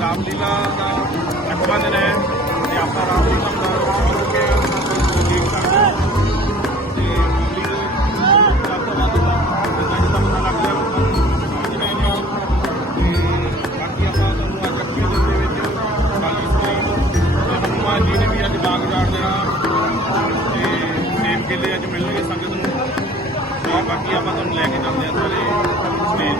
रामलीला का 8वां दिन है ते आपां रामलीला का शुरू के देख सकते हो ते पब्लिक सब तो वध जिन्ना जिन्ना पता लग गया समझ रहे हैं ते बाकी आपां तुहानूं अज अखीं दिन दे विच खाली स्क्रीन ते हनुमान जी ने भी अज बाग जाड़ देना ते सेब केले अज मिलणगे संगत नूं ते बाकी आपां तुहानूं लैके चलदे आ सारे स्टेज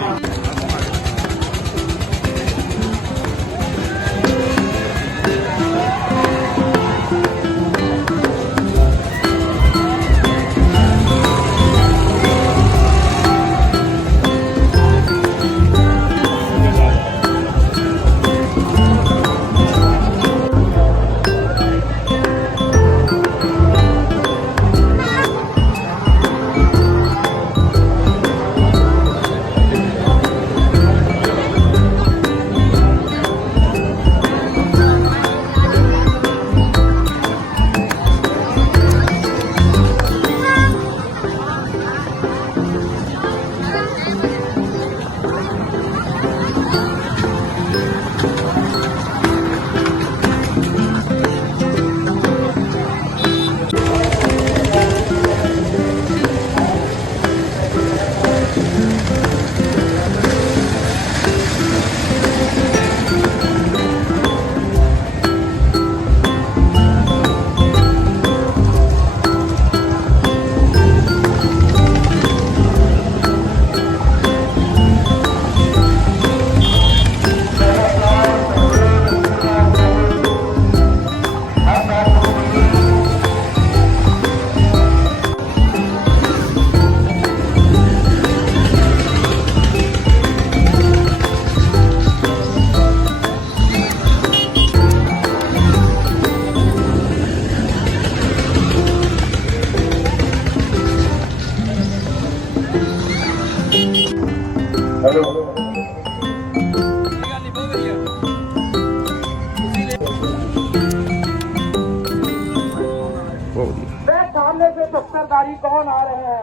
सामने से दफ्तरदारी कौन आ रहे हैं?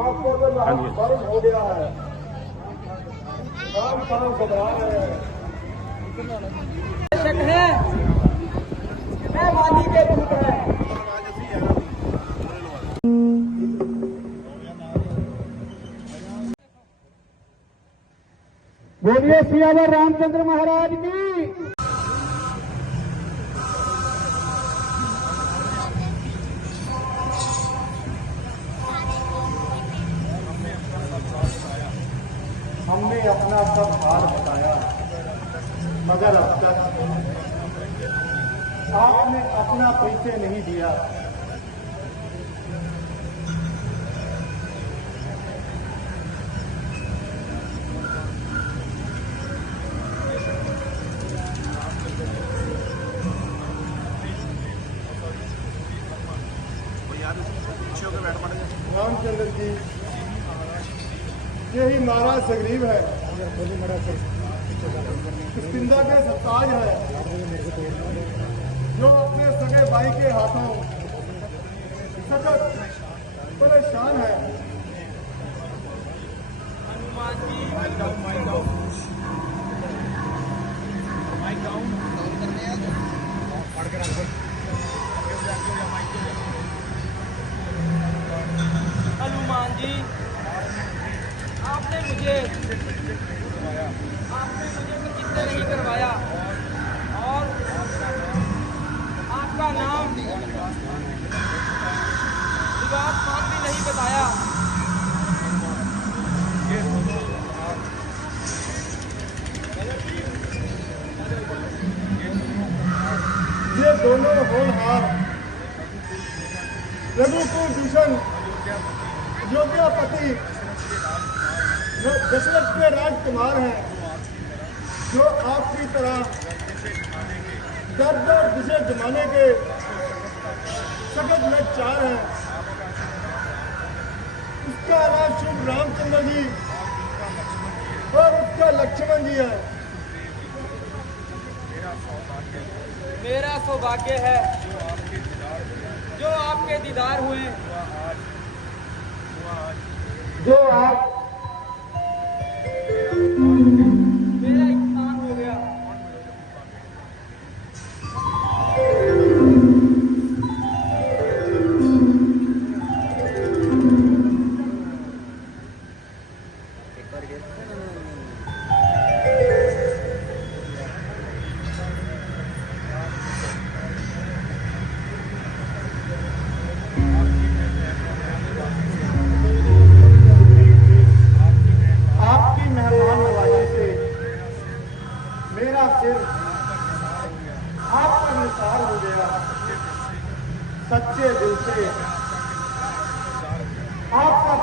आपको तो बर्म हो गया है, काम घबरा रहे हैं। मैं वादी के पुत्र है। बोलिए सियावर रामचंद्र महाराज की। हमने अपना सब हाल बताया, मगर अब तक आपने अपना परिचय नहीं दिया। रामचंद्र जी यही महाराज सगरीब है, किष्किंधा के सरताज है, जो अपने सगे भाई के हाथों सखत परेशान है। हनुमान जी हनुमान जी आपने मुझे चिंता नहीं करवाया और आपका नाम विवाद मान भी नहीं बताया। ये दोनों होनहार रघुकुल भूषण योग्यापति दशरथ के राजकुमार हैं, जो आपकी तरह दर दर दिशे जमाने के सगत में चार हैं। उसका नाम शुभ रामचंद्र जी और उसका लक्ष्मण जी है। मेरा सौभाग्य है जो आपके दीदार हुए, जो आप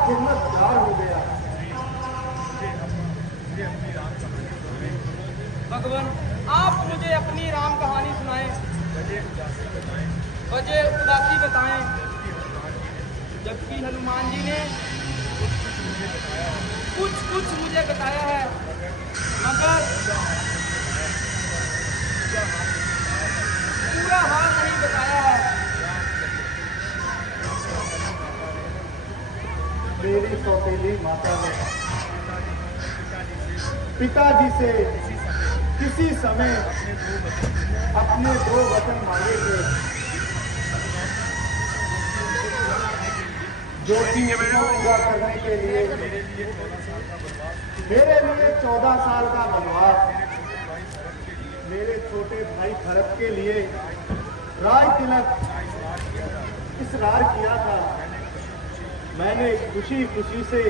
खिदमतगार हो गया। भगवान, आप मुझे अपनी राम कहानी सुनाएं, वजह उदासी बताएं, जबकि हनुमान जी ने कुछ मुझे बताया है, मगर पूरा हाल नहीं बताया है। मेरी सौतेली माता ने पिताजी से किसी समय अपने 2 वचन मांगे थे, जो कि पूरा करने के लिए मेरे लिए 14 साल का वनवास, मेरे छोटे भाई भरत के लिए राज तिलक इसरार किया था। मैंने खुशी खुशी से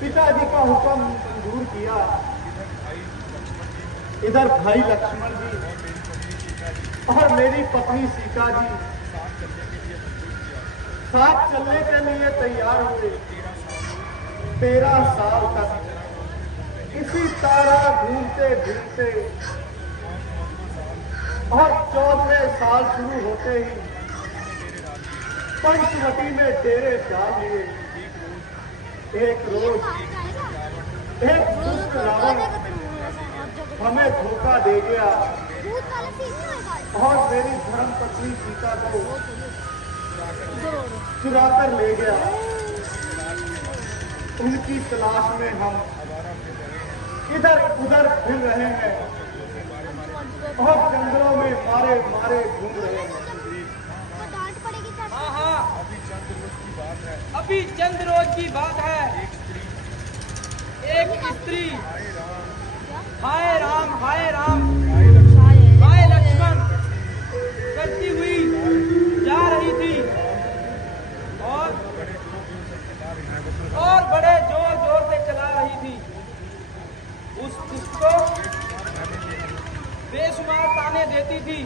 पिताजी का हुक्म मंजूर किया। इधर भाई लक्ष्मण जी और मेरी पत्नी सीता जी साथ चलने के लिए तैयार हुए। 13 साल तक इसी तरह घूमते घूमते और 14वें साल शुरू होते ही पंचवटी में डेरे डाल लिए। एक रोज एक दुष्ट रावण हमें धोखा दे गया और मेरी धर्म पत्नी सीता को चुरा कर ले गया। उनकी तलाश में हम इधर उधर फिर रहे हैं और जंगलों में मारे मारे घूम रहे हैं। हाँ, अभी चंद रोज की बात है। एक स्त्री हाय राम हाय लक्ष्मण करती हुई जा रही थी और बड़े जोर जोर से चला रही थी। उस दुष्ट को बेशुमार ताने देती थी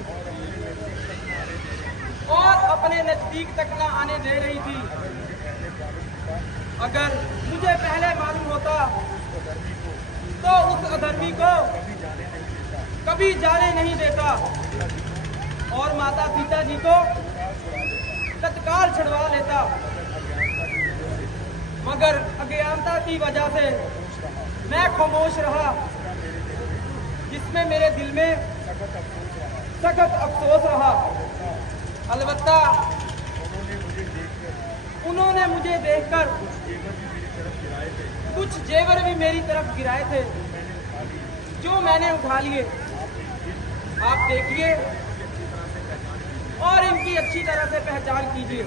और अपने नजदीक तक न आने दे रही थी। अगर मुझे पहले मालूम होता तो उस अधर्मी को कभी जाने नहीं देता और माता सीता जी को तत्काल छुड़वा लेता। मगर अज्ञानता की वजह से मैं खामोश रहा, जिसमें मेरे दिल में सख्त अफसोस रहा। अलबत्ता उन्होंने मुझे देखकर कुछ जेवर भी मेरी तरफ गिराए थे, जो मैंने उठा लिए। आप देखिए और इनकी अच्छी तरह से पहचान कीजिए।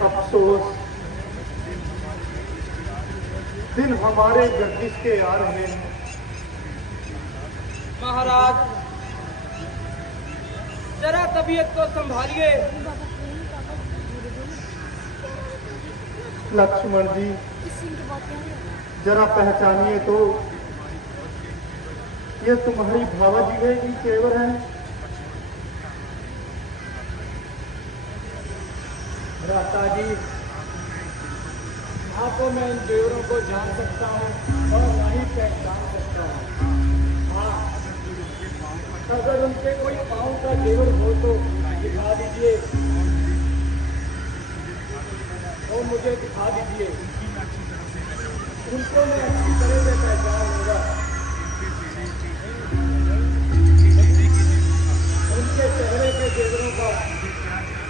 अफसोस, दिन हमारे गर्दिश के आ रहे हैं। महाराज, जरा तबीयत को संभालिए। लक्ष्मण जी, जरा पहचानिए तो, ये तुम्हारी भावा जी है कि केवर है? भ्राता जी, ना तो मैं इन देवरों को जान सकता हूँ और ना ही पहचान सकता हूँ। हाँ, अगर उनके कोई पाँव का जेवर हो तो दिखा दीजिए, और मुझे दिखा दीजिए। उनको मैं अच्छी तरह से पहचान लूंगा। उनके चेहरे के जेवरों का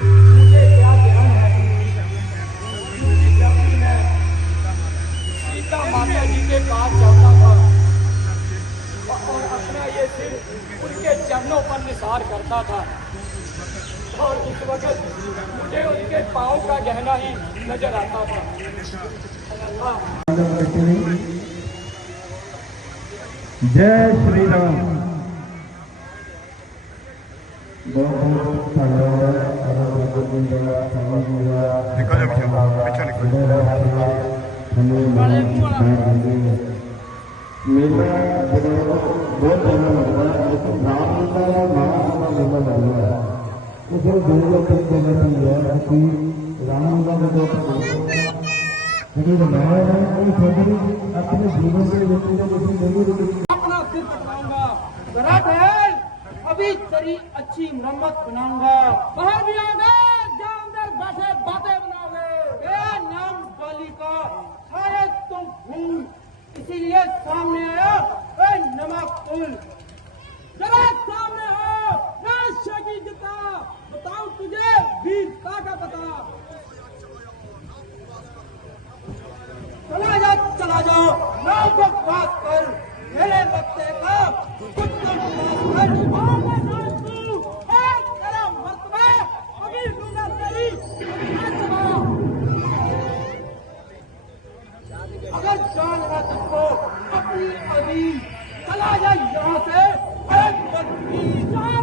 मुझे क्या ध्यान है, जब मैं उनके पास जाता था और अपना ये सिर उनके चरणों पर निसार करता था। और इस वक्त मुझे उनके पाँव का गहना ही नजर आता था। जय श्री राम। बहुत मेला बहुत जगह लगता है, लेकिन रामलीला या महाराम मेला लगता है। इसमें दो लोग जगह है कि रामलीला में जो लेकिन मैं कोई अपने जीवन के व्यक्ति अपना सिर कटाऊंगा, अभी तेरी अच्छी मरम्मत बनाऊंगा। बाहर भी आओगे, जहाँ अंदर बैठे बातें बनाओगे। ए नाम वाली का शायद तुम भूल, इसीलिए सामने आया। ए नमकुल, जरा सामने हो, राशा की जिता बताऊं तुझे वीरता का पता। चला जाओ, ना बकवास कर, मेरे लगते का कुछ तो मरतबा अभी लूंगा तेरी। अगर जान है तुझको अपनी अभी, चला जा यहाँ से। यहाँ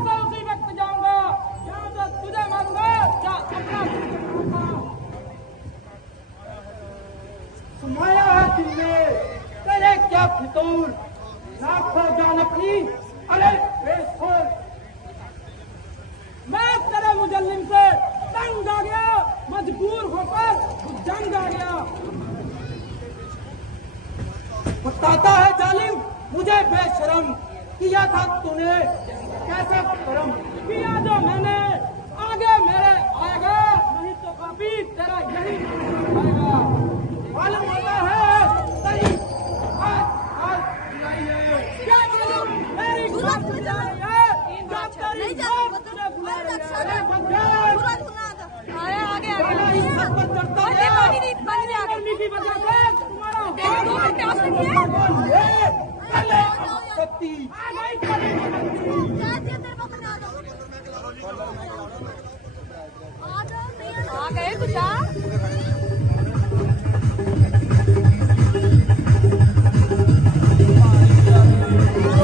से उसी वक्त जाऊंगा, यहाँ से तुझे मारूंगा, क्या अपना सुनाया है तुमने, तेरे क्या फितूर, लाखों जान अपनी, अरे बेसुर। मैं तेरे मुजल्लिम से तंग आ गया, मजबूर होकर जंग आ गया। बताता है जालिम मुझे बेशरम, किया था तूने कैसे करम। किया जो मैंने आगे मेरे आएगा, नहीं तो कभी तेरा यही आएगा। मालूम होता है तेरी आज क्या मालूम मेरी बात बुझाई है। नहीं जा तुझे बुला रही है। आगे आगे सब पर चढ़ता है। गर्मी की वजह से तुम्हारा पहले शक्ति आ गए कुछ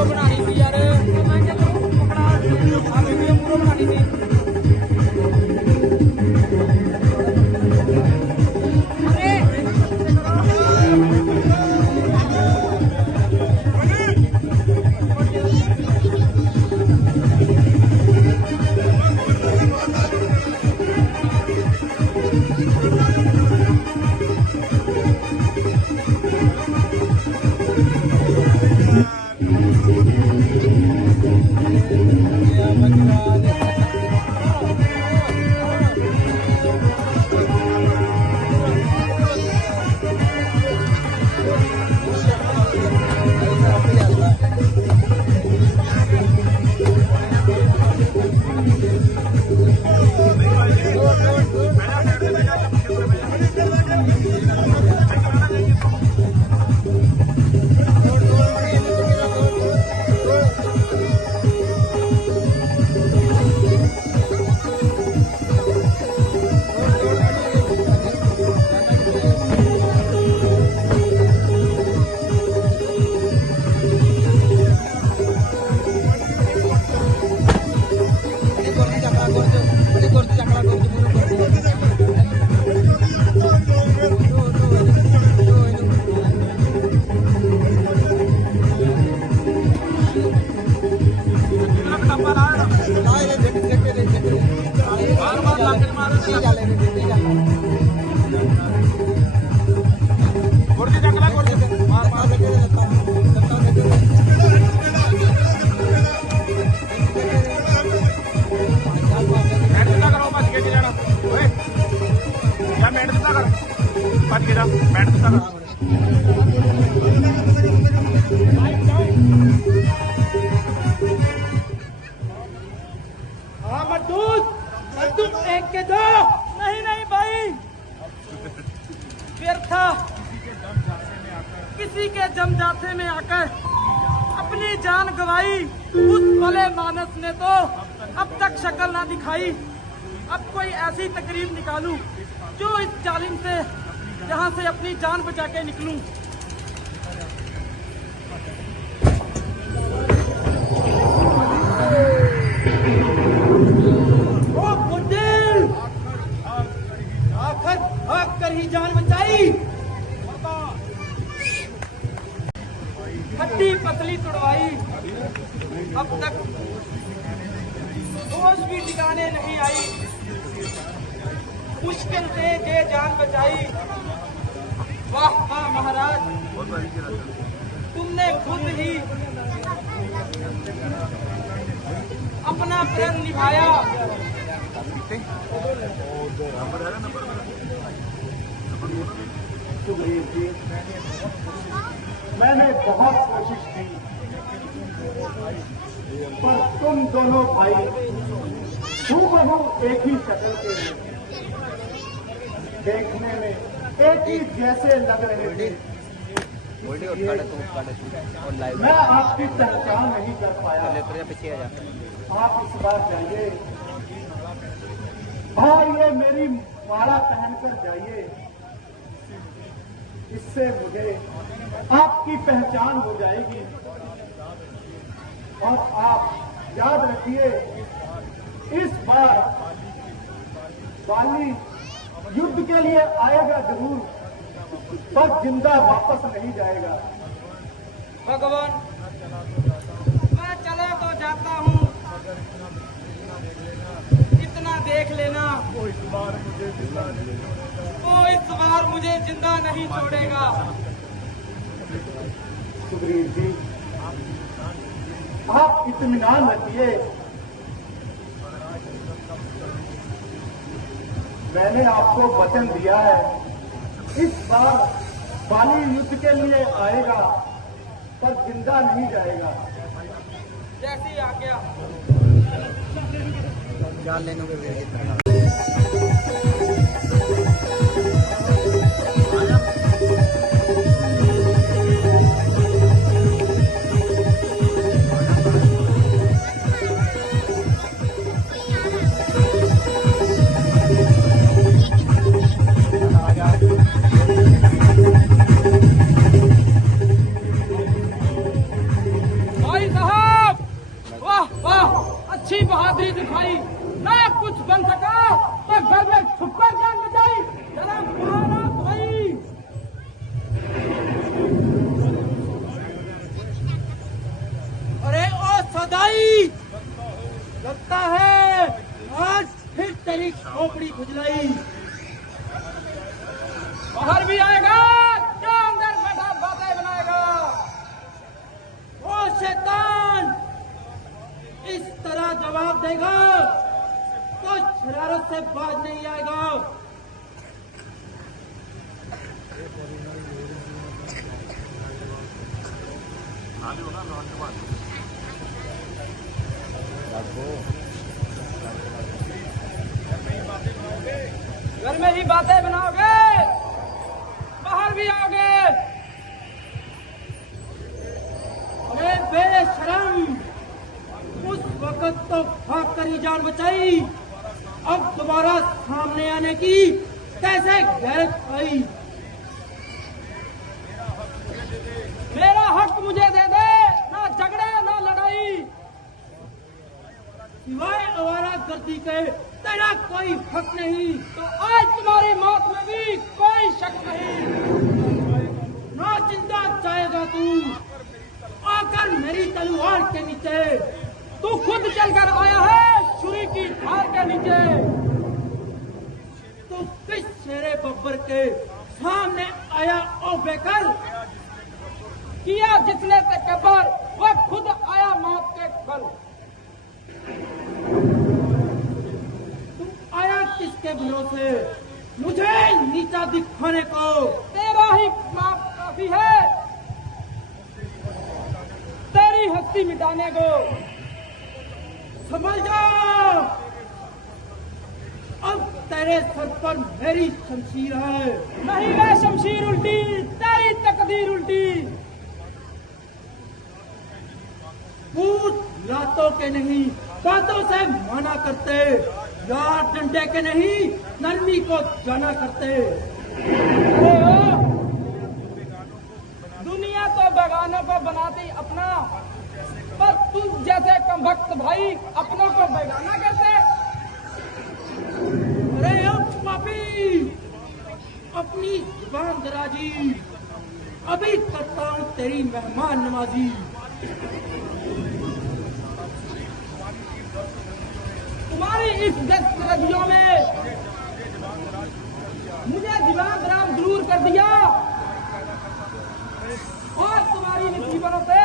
बनानी थी यार, वीडियो बनानी थी। हाँ मजदूर एक के दो। नहीं नहीं भाई, व्यर्थ किसी के जमजाथे में आकर अपनी जान गवाई, उस भले मानस ने तो अब तक शक्ल ना दिखाई। अब कोई ऐसी तकरीब निकालूं जो इस जालिम से यहाँ से अपनी जान बचा के निकलूं। ओ बुड्ढे, आखिर भाग कर ही जान बचाई। हड्डी पतली तुड़वाई, अब तक होश भी ठिकाने नहीं आई। मुश्किल से ये जान बचाई। वाह वाह महाराज, तुमने खुद ही अपना प्रण निभाया। सुग्रीव जी, मैंने बहुत कोशिश की, पर तुम दोनों भाई हूबहू एक ही शक्ल के हैं, देखने में एक ही जैसे लग रहे थे। मैं आपकी पहचान नहीं कर पाया। आप इस बार जाइए और ये मेरी माला पहनकर जाइए, इससे मुझे आपकी पहचान हो जाएगी। और आप याद रखिए, इस बार बाली युद्ध के लिए आएगा जरूर, पर जिंदा वापस नहीं जाएगा। भगवान, मैं चला तो जाता हूँ, इतना देख लेना, वो इस बार मुझे जिंदा नहीं छोड़ेगा। सुग्रीव जी, आप इत्मीनान रखिए, मैंने आपको वचन दिया है, इस बार बाली युद्ध के लिए आएगा, पर जिंदा नहीं जाएगा। जैसी आज्ञा। भाई साहब, वाह वाह, अच्छी बहादुरी दिखाई। ना कुछ बन सका तो घर में छुपकर जान बचाई। चला महाराज भाई। अरे ओ सदाई, लगता है आज फिर तेरी खोपड़ी खुजलाई। बाहर भी आएगा क्या अंदर बैठा बातें बनाएगा? ओ शैतान, इस तरह जवाब देगा तो शरारत से बाज नहीं आएगा। घर में ही बातें बनाओगे, बाहर भी आओगे? अरे बेशरम, उस वक्त तो भाग कर ही जान बचाई, अब दोबारा सामने आने की कैसे गैरत आई? मेरा हक मुझे दे दे, ना झगड़े ना लड़ाई। सिवाय आवारा गर्दी के तेरा कोई हक नहीं, तो आज तुम्हारी मौत में भी कोई शक नहीं। ना जिंदा जाएगा तू, आकर मेरी तलवार के नीचे। तू खुद चलकर आया है छुरी की धार के नीचे। तू किस शेरे बब्बर के सामने आया ओ बेकर? किया जितने तकबर, वह खुद आया मौत के कल। तू आया किसके भरोसे मुझे नीचा दिखाने को? तेरा ही पाप काफी है तेरी हस्ती मिटाने को। समझ जा, अब तेरे सर पर मेरी शमशीर है। नहीं है शमशीर उल्टी, तेरी तकदीर उल्टी। बातों के नहीं बातों से माना करते, यार डंडे के नहीं नरमी को जाना करते। अरे ओ, दुनिया तो बेगानों को बनाती अपना, पर तुम जैसे कमबख्त भाई अपनों को बेगाना कहते। अरे ओ पापी, अपनी जुबान दराजी, अभी करता हूं तेरी मेहमान नवाजी। तुम्हारी इस व्यस्त रजियों में मुझे दीवान राम दूर कर दिया और तुम्हारी मुसीबतों से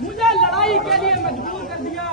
मुझे लड़ाई के लिए मजबूर कर दिया।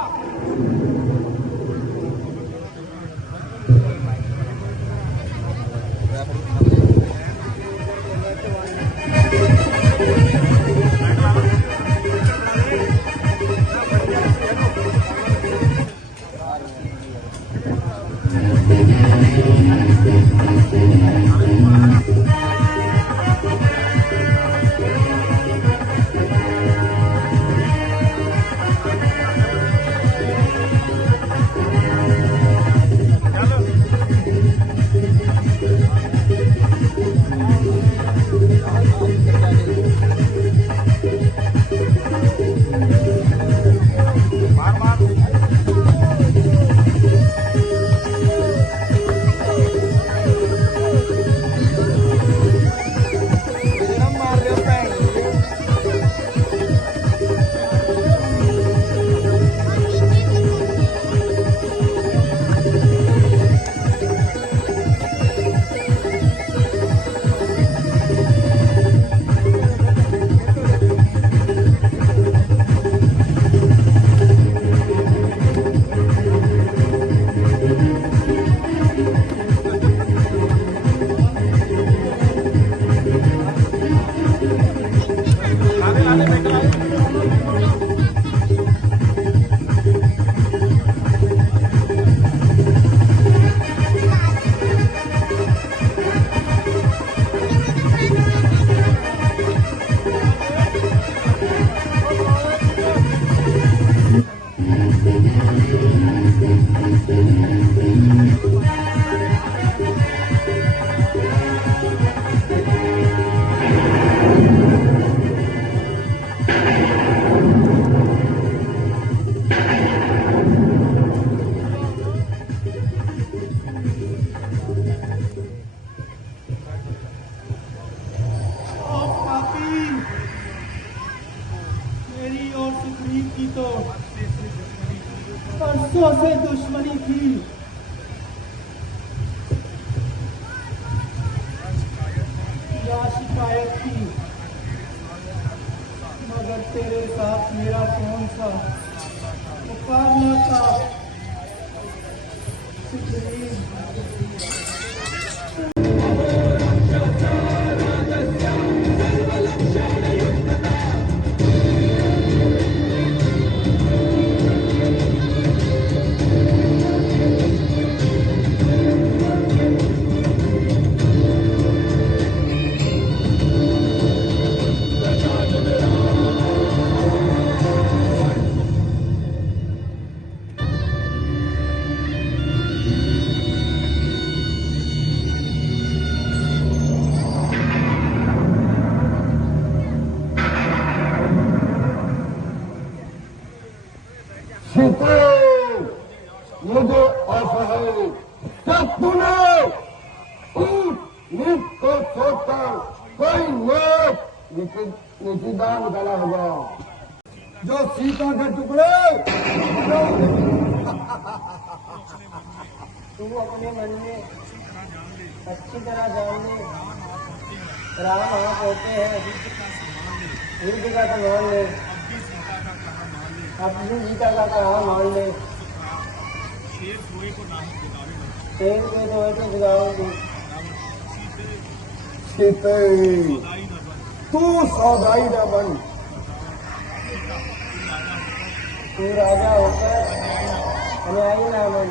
परसों से दुश्मनी थी, या शिकायत थी, मगर तेरे साथ मेरा कौन सा मुकाबला था। ये जो आशा है जब तूने नीत को छोड़कर कोई नीतिदान डाला होगा जो सीता के टुकड़े तू अपने मन में अच्छी तरह जान ले, राम आप होते हैं, युद्ध का मान ले, अपनी गीता का कहा मान ले, शेर के धोए तो जगाओगी। सीते तू सौदाई न बन, तू राजा होकर अन्यायी ना बन।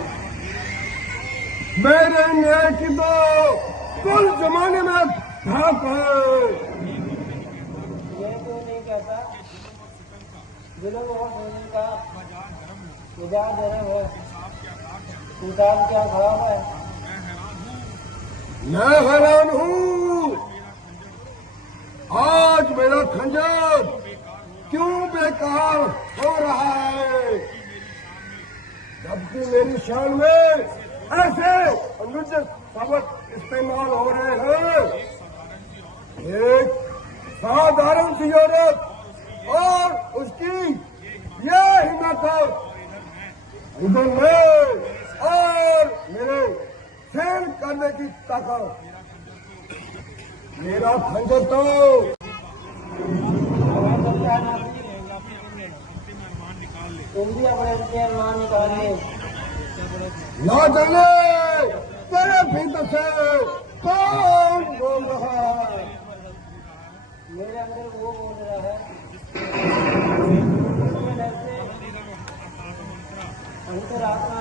मेरे न्याय की तो कुल जमाने में धाक है। ये तो नहीं कहता, जुल्म और जुल्म का मिजाज गर्म है, इंसाफ क्या खराब है। मैं हैरान हूँ, आज मेरा खंजर क्यों बेकार हो रहा है, जबकि मेरी शान में ऐसे अनुचित शब्द इस्तेमाल हो रहे हैं। एक साधारण सी औरत और उसकी ये हिम्मत है, इधर मैं और मेरे सहन करने की ताकत, मेरा खंजर तो तुम भी अपने मान निकालिए। ना जाने तेरे भीतर से कौन बोल रहा है। मेरे अंदर वो बोल रहा है, अंतरात्मा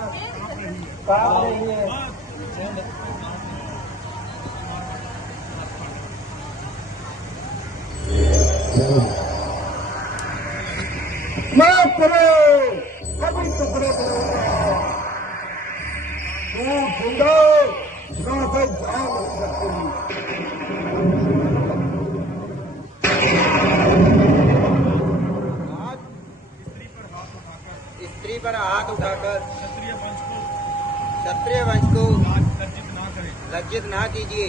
काम रही है। मैं तेरे कभी टुकड़े करूंगा, तू जिंदा यहाँ से जा नहीं सकती। स्त्री पर हाथ उठाकर क्षत्रिय वंश क्षत्रिय वंश को को लज्जित ना करें। लज्जित ना कीजिए।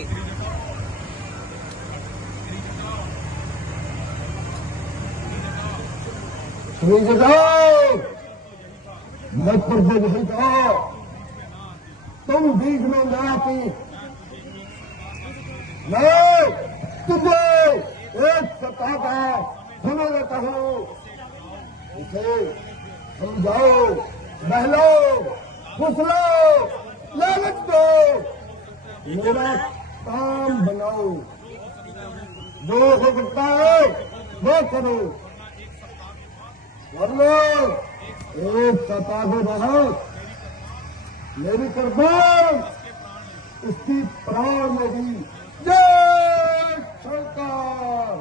श्री जगाओ, मैं पर यही कहा, तुम बीच में ना आती, मैं तुझे एक सप्ताह का समय देता हूँ, इसे समझाओ, बहलाओ, फुसलाओ, लालच दो, मेरा काम बनाओ, जो हो सकता है वो करो, वरना एक सप्ताह के बाद मेरी कुर्बान उसकी प्राण में भी। जय सरकार।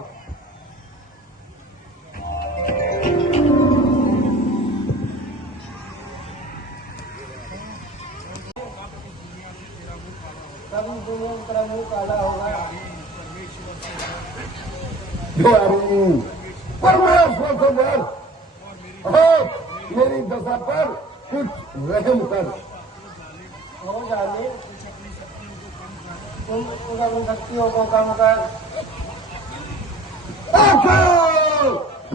कभी दुनिया का मुंह काला होगा। परमेश्वर को बोल, मेरी दशा पर कुछ रहम कर। हो जाने तुम अपनी शक्तियों को कम कर।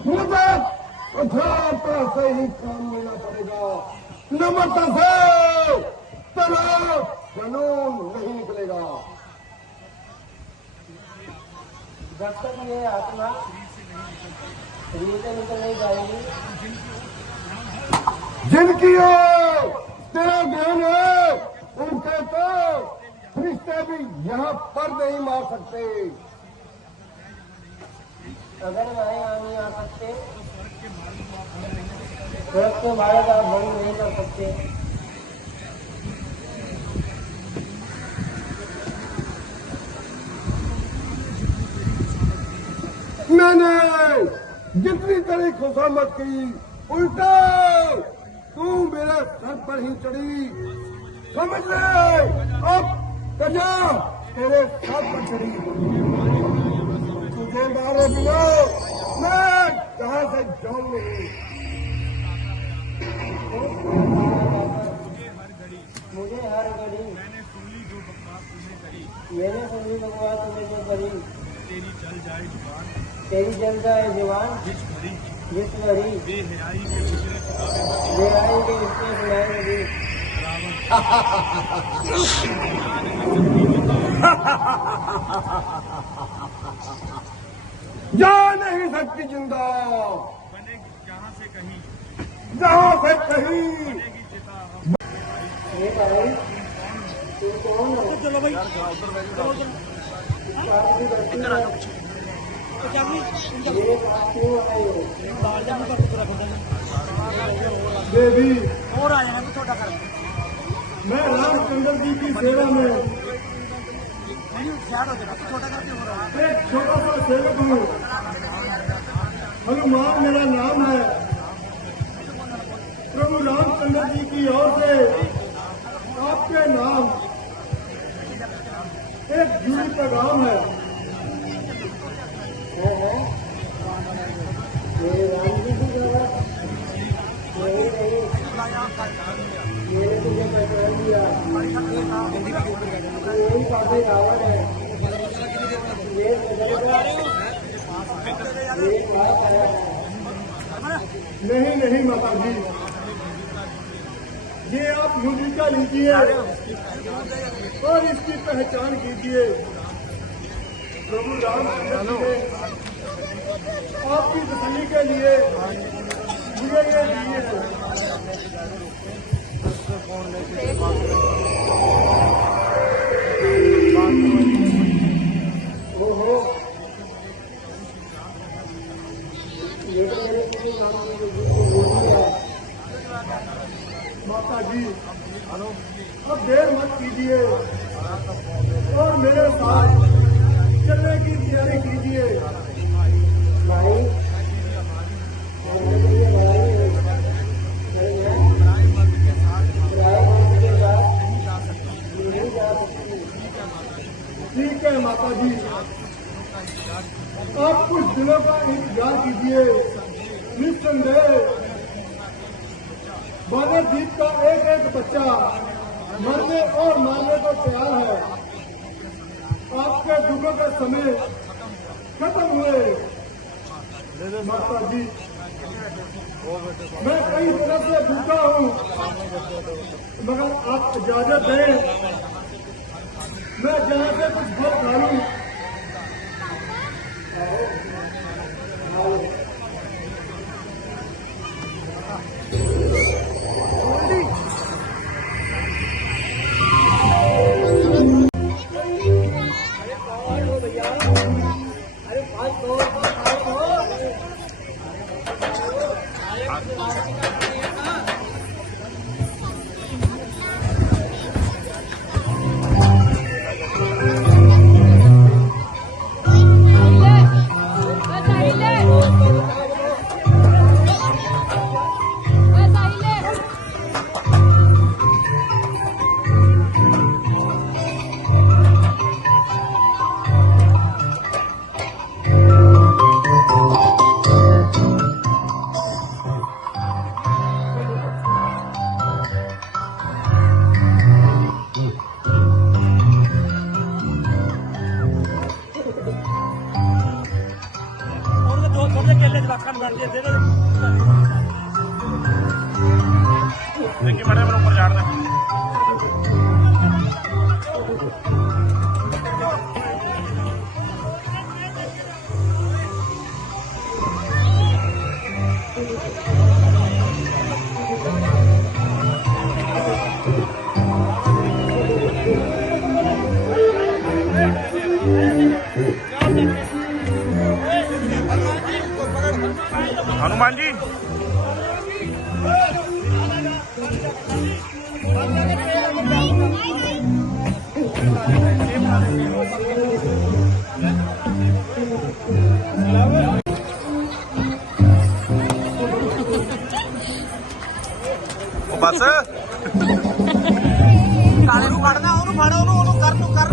मुझे कठोरता से ही काम लेना पड़ेगा, नम्रता से तनाव कानून नहीं निकलेगा। जब तक ये आत्मा शरीर से निकल नहीं जाएगी, जिनकी ओर तेरा ध्यान है उनके तो फरिश्ते भी यहाँ पर नहीं मार सकते। अगर वह नहीं आ सकते, स्वर्ग के मार्ग आप भंग नहीं कर सकते। मैंने जितनी तेरी खुशामद की, उल्टा तू मेरे सर पर ही चढ़ी, समझ ले, अब कजा तेरे सर पर चढ़ी। तुझे मारे बिना मैं कहाँ से जाऊं नहीं। मुझे हर घड़ी मैंने सुन ली बकवास तुम्हें जो करी, तेरी जल जाए जुबान, तेरी जल जाए जुबान, जिस घड़ी बेहयाई के गुजरे बेहाई के इसके सुनाई लगी। जा नहीं सकती जिंदा, बनेगी जहाँ से कहीं, जहाँ से कहीं। बनेगी चिता। ये भाई तू कौन हो? चलो भाई, ये बात क्यों आई हो? देवी, और आया है छोटा कर। मैं रामचंद्र जी की सेवा में छोटा करके हो रहा है। एक छोटा सा सेवक हूँ। हनुमान मेरा नाम है। प्रभु रामचंद्र जी की ओर से आपके नाम एक जूरी पैगाम है। मेरे राम जी की जगह नहीं नहीं, मैंने तुझे पहचान लिया, यही बातें रावण है, ये बात आया है। नहीं नहीं माता जी, ये आप मुद्रिका लीजिए और इसकी पहचान कीजिए। प्रभु रामचंद्र जी ने आपकी तसल्ली के लिए मुझे ये दिए हैं। ओहो, ये तो मेरे किसी नाम की मूर्ति है। माता जी अब देर मत कीजिए और मेरे साथ चलने की तैयारी कीजिए। भाई, मेरे को ये लड़ाई है, राय के बाद नहीं जा सकती। ठीक है माता जी, आप कुछ दिनों का इंतजार कीजिए। निस्संदेह बानर द्वीप का एक एक बच्चा मरने और मारने को तैयार है। आपके दुखों के समय खत्म हुए। माता जी, मैं कई दिनों से भूखा हूँ, मगर आप इजाजत दें, मैं जहाँ से कुछ फल खा लूँ। देखिए मैडम मेरे ऊपर झाड़ दें। हनुमान जी बस काले ਨੂੰ ਫੜਨਾ ਉਹਨੂੰ ਫੜ ਉਹਨੂੰ ਕਰ